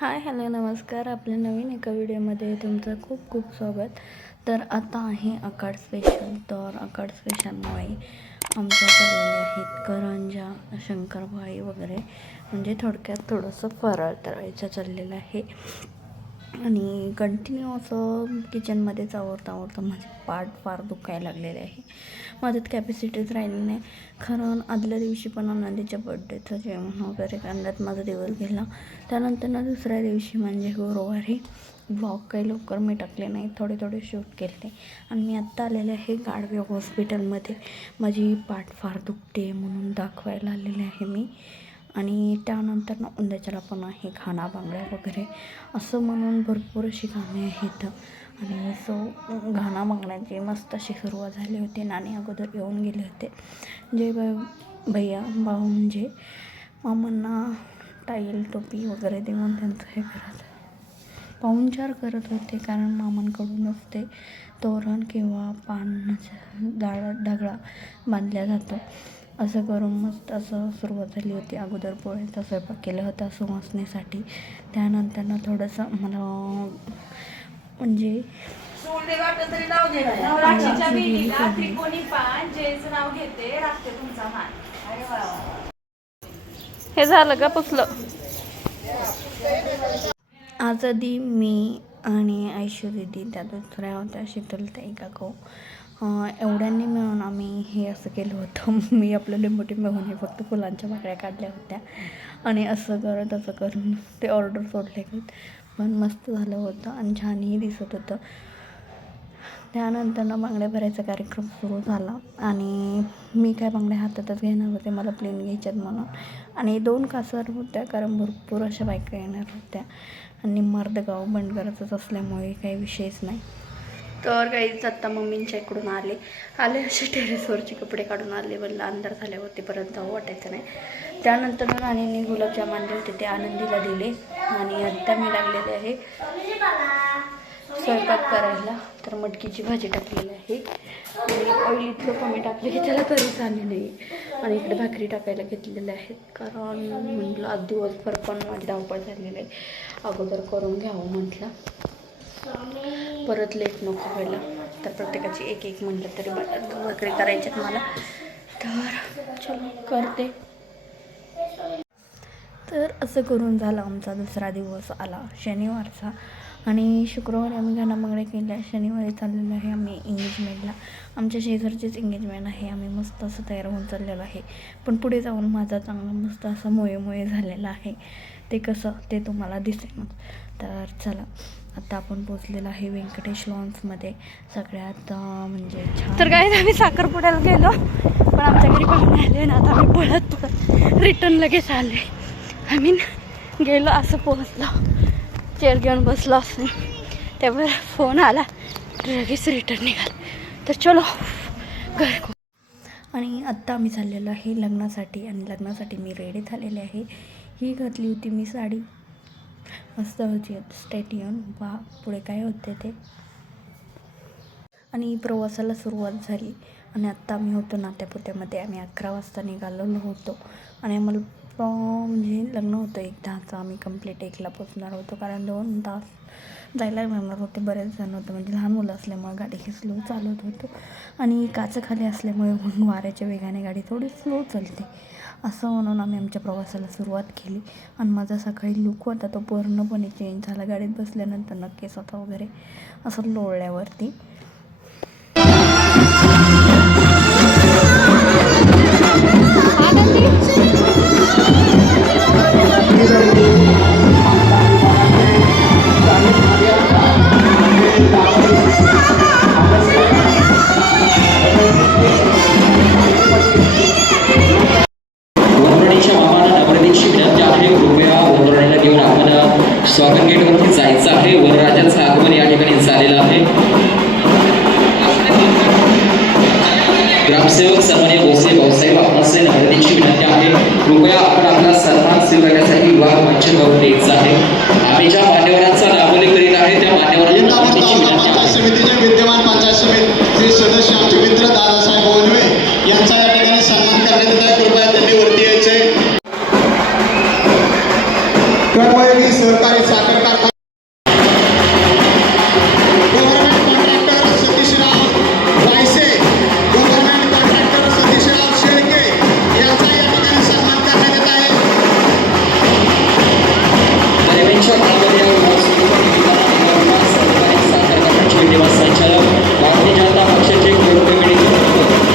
Hi hello नमस्कार. आपल्या नवीन एका व्हिडिओमध्ये तुमचं खूप खूप स्वागत. तर आता आहे आकाड स्पेशल. तर आकाड स्पेशलमुळे आमच्या चाललेले आहेत करंजा, शंकरपाळी वगैरे, म्हणजे थोडक्यात थोडंसं फराळ तळायचं चाललेलं आहे. आणि कंटिन्यू असं किचनमध्येच आवरता माझे पाठ फार दुखायला लागलेले आहे. माझ्यात कॅपॅसिटीच राहिली नाही. खरं आदल्या दिवशी पण आनंदीच्या बड्डेचं जेवण वगैरे करण्यात माझा दिवस गेला. त्यानंतर दुसऱ्या दिवशी म्हणजे गुरुवारी ब्लॉग काही लवकर मी टाकले नाही, थोडे शूट केले. आणि मी आत्ता आलेले आहे गाडवे हॉस्पिटलमध्ये. माझी पाठ फार दुखते म्हणून दाखवायला आलेले आहे मी. आणि त्यानंतर उद्याच्याला पण आहे खाना बांगड्या वगैरे असं म्हणून भरपूर अशी कामे आहेत. आणि घाना बांगड्यांची मस्त अशी सुरुवात झाली होती. नाणी अगोदर येऊन गेले होते. जे भैया भाऊ म्हणजे मामांना टाईल टोपी वगैरे देऊन त्यांचं हे करत पाहुणचार करत होते. कारण मामांकडूनच ते तोरण किंवा पानाचा दगडा बांधला जातो. असं करून मस्त असं सुरुवात झाली होती. अगोदर पोळ्याचा स्वयंपाक केला होता सुवासनेसाठी. त्यानंतर थोडंसं मला म्हणजे हे झालं का पुसलं. आज आधी मी आणि आयशू दिदी, त्या दुसऱ्या होत्या शीतलताई काकू, एवढ्यांनी मिळून आम्ही हे असं केलं होतं. मी आपलं लिंबू बघून फक्त फुलांच्या बाकड्या काढल्या होत्या. आणि असं करून ते ऑर्डर सोडले पण मस्त झालं होतं आणि छानही दिसत होतं. त्यानंतर बांगड्या भरायचा कार्यक्रम सुरू झाला. आणि मी काय बांगड्या हातातच घेणार होते, मला प्लेन घ्यायच्यात म्हणून. आणि 2 कासार होत्या, कारण भरपूर अशा बायका येणार होत्या. आणि मर्दगाव बंडगराचंच असल्यामुळे काही विषयच नाही. तर काहीच आत्ता मम्मींच्या इकडून आले असे टेरेसवरचे कपडे काढून आले. मला अंधार झाल्यावरती परत जाऊ वाटायचं नाही. त्यानंतर राणीने गुलाबजाम आणले होते, ते आनंदीला दिले. आणि आत्ता मी लागलेले आहे स्वयंपाक करायला. तर मटकीची भाजी टाकलेली आहे. आणि ऑइल इतकं कमी टाकलं की त्याला कधीच आली नाही. आणि इकडे भाकरी टाकायला घेतलेल्या आहेत, कारण म्हटलं आज दिवसभर पण माझी धावपळ झालेली आहे. अगोदर करून घ्यावं म्हटलं, परत लेट नको व्हायला. तर प्रत्येकाची एक म्हटलं तरी भाकरी करायच्यात मला. तर चलो करते. तर असं करून झालं आमचा दुसरा दिवस आला शनिवारचा. आणि शुक्रवारी आम्ही घाना बांगड्या केल्या. शनिवारी चाललेलो आहे आम्ही एंगेजमेंटला. आमच्या शेजारचीच एंगेजमेंट आहे. आम्ही मस्त असं तयार होऊन चाललेलो आहे. पण पुढे जाऊन माझा चांगला मस्त असा मोये झालेला आहे. ते कसं ते तुम्हाला दिसेल. तर चला, आता आपण पोचलेलो आहे व्यंकटेश लॉन्समध्ये. सगळ्यात म्हणजे छान. तर काय आम्ही साखरपुड्याला गेलो, पण आमच्या घरी पाहुणे आले ना. आता आम्ही पळत रिटर्न लगेच आले. गेलो असं पोहोचलो, चेअर घेऊन बसलो असं, त्यावर फोन आला, लगेच रिटर्न निघाल. तर चलो घर. आणि आत्ता आम्ही चाललेलो आहे लग्नासाठी. आणि लग्नासाठी मी रेडी झालेले आहे. ही घातली होती मी साडी, मस्त होती. स्टेटियन वा पुढे काय होते ते. आणि प्रवासाला सुरुवात झाली. आणि आत्ता आम्ही होतो नात्यापुत्यामध्ये. आम्ही 11 वाजता निघालेलो होतो. आणि आम्हाला म्हणजे लग्न होतं 1:10चं. आम्ही कंप्लीट 1ला पोचणार होतो, कारण 2 तास जायला मिळणार होते. बरेच जण होतं, म्हणजे लहान मुलं असल्यामुळे गाडी ही स्लो चालवत होतो. आणि काचं खाली असल्यामुळे वाऱ्याच्या वेगाने गाडी थोडी स्लो चालते. असं म्हणून आम्ही आमच्या प्रवासाला सुरुवात केली. आणि माझा सकाळी लुक होता तो पूर्णपणे चेंज झाला गाडीत बसल्यानंतर. नक्कीच आता वगैरे असं लोळल्यावरती. स्वागत गेटवरती जायचं आहे. वरराजांचं आगमन या ठिकाणी झालेलं आहे. ग्रामसेवक सन्मान्य भोसे भाऊसाहेब आपणास नम्रतेची विनंती आहे, कृपया आपण आपला सन्मान स्वीकारण्यासाठी विवाह मंच करून द्यायचा आहे. आम्ही ज्या मान्यवरांचा नामोल्लेख करीत आहे त्या मान्यवरांना नम्रतेची विनंती आहे. समितीचे विद्यमान पंचायत समिती सदस्य आमचे मित्र दादासाहेब बोलवे यांचा या ठिकाणी सन्मान करण्यात येत आहे. कृपया त्यांनी वरती यायचे. सहकारी साखर कारखाना government contractor Satishrao Wayse, government contractor Satishrao Shelke यांचा या ठिकाणी सन्मान करण्यात येत आहे. दरम्यानच्या काळामध्ये या विभाग सुरू करण्यात सहकारी साखर कारखान्याचे विद्यमान संचालक भारतीय जनता पक्षाचे कोर कमिटी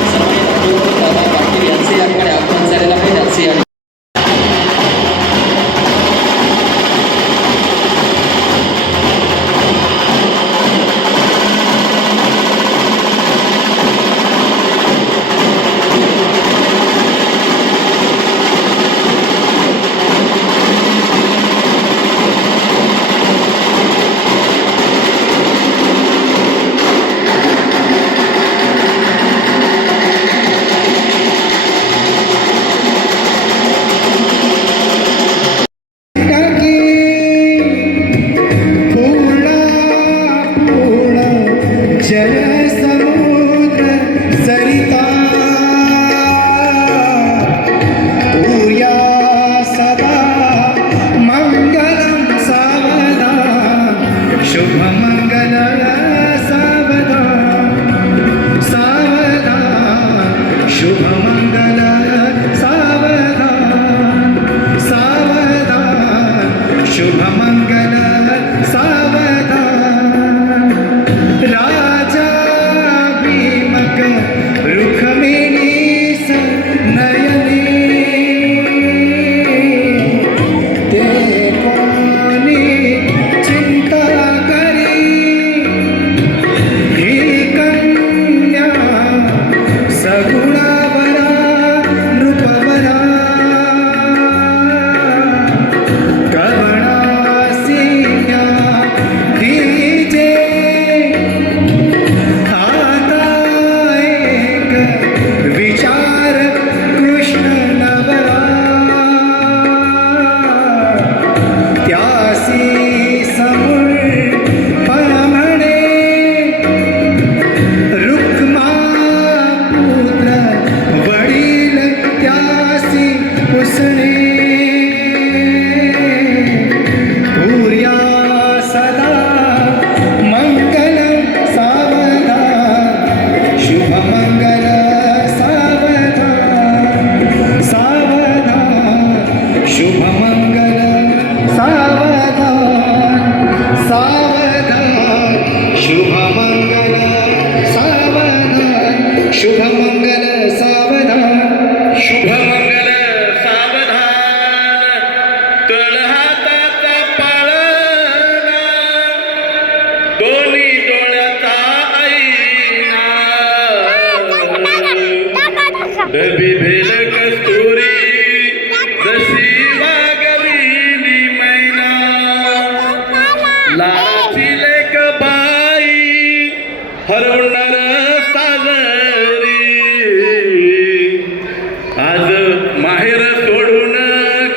सन्मानित डॉक्टर दादा पाटील यांचे या ठिकाणी आगमन झालेलं आहे. त्यांचे या डबी भेल कस्तुरी जशी वागलेली मैना लाडाची लेक बाई हरवणार साजरी आज माहेर सोडून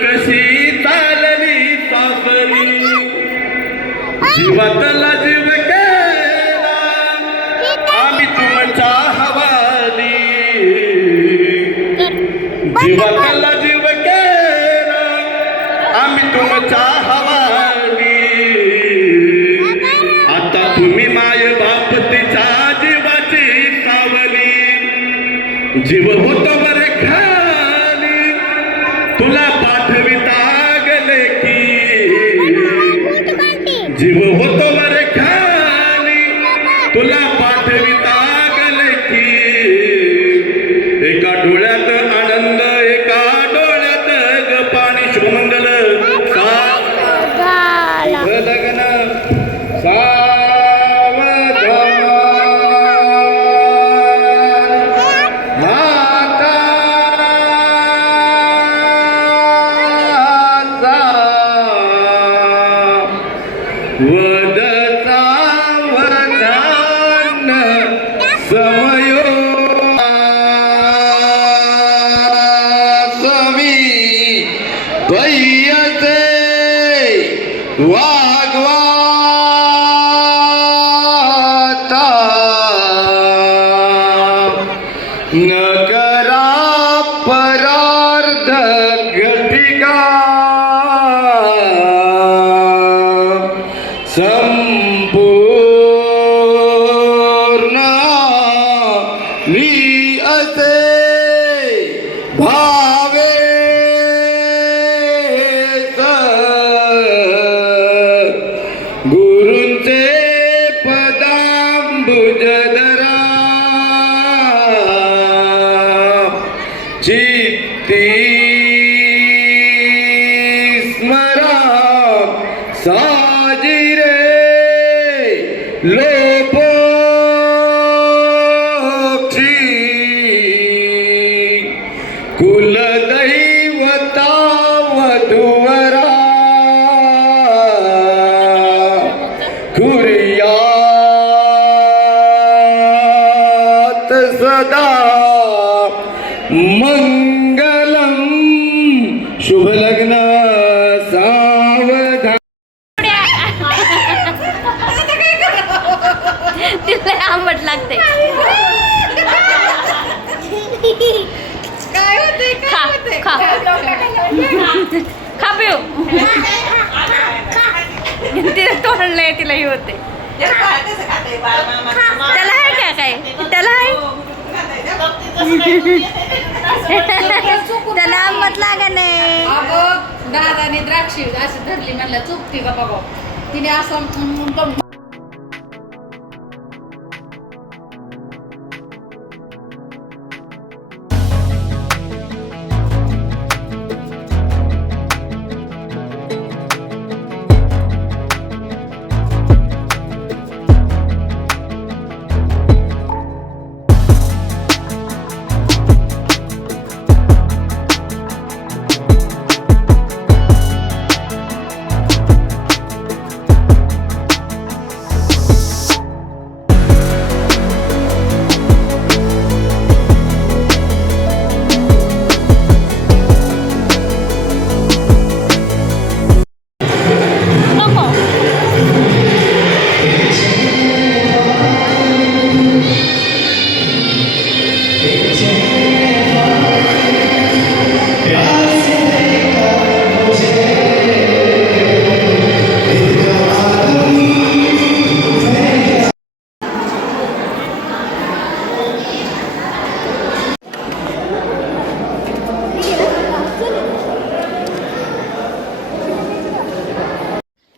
कशी चालली सासरी जीवातला जीव केला आम्ही तुमच्या हवाली जीवातला जीव केला आम्ही तुमच्या हवाली आता तुम्ही माय बाप तिचा जीवाची सावली जीव होतो वर खाली तुला पाठविता गेले की जीव होतो वर खाली तुला पाठविता गेले की एका डोळ्यात आनंद एका डोळ्यात ग पाणी शुभमंगल लग्न वदता वदान समयो समी भयते वागवाता नगरा परार्ध घटिका संपूर्ण मी असे भावे गुरूंचे पदांबुजधरा चित्ती स्मरा साजिरे लोपोक्षी कुलदैवता वधुवरा कुर्यात सदा मंगलम शुभलग्न सावधान. तिला आंबट लागते. खा खा खा पिऊ. तिला तोडलंय तिला हे होते. त्याला आहे काय काय त्याला आहे त्याला आंबट लागा नाही. दादाने द्राक्षी अशी धरली म्हणलं चुकती का बघा तिने असं म्हणून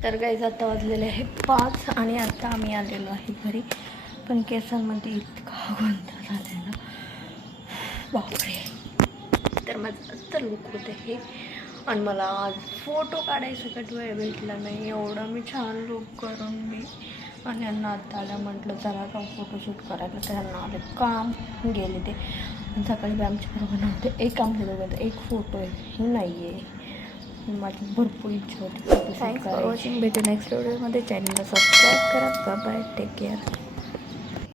तर गाईज आता वाजलेले आहे 5 आणि आता आम्ही आलेलो आहे घरी. पण केसांमध्ये इतका गोंधळ झाला ना बापरे. तर माझं असं लुक होतं हे आणि मला आज फोटो काढायचा कट वेळ भेटला नाही. एवढं मी छान लुक करून मी आणि यांना आता आल्या म्हटलं जरा का फोटोशूट करायला. तर यांना आले काम गेले ते आणि सकाळी बी आमच्या बरोबर नव्हते. एक आमच्या दोघांचा एक फोटो आहे नाही आहे. माझी भरपूर इच्छा होती. Thanks for watching. भेटू नेक्स्ट व्हिडिओमध्ये. चॅनलला सबस्क्राईब करा. Bye bye. Take care.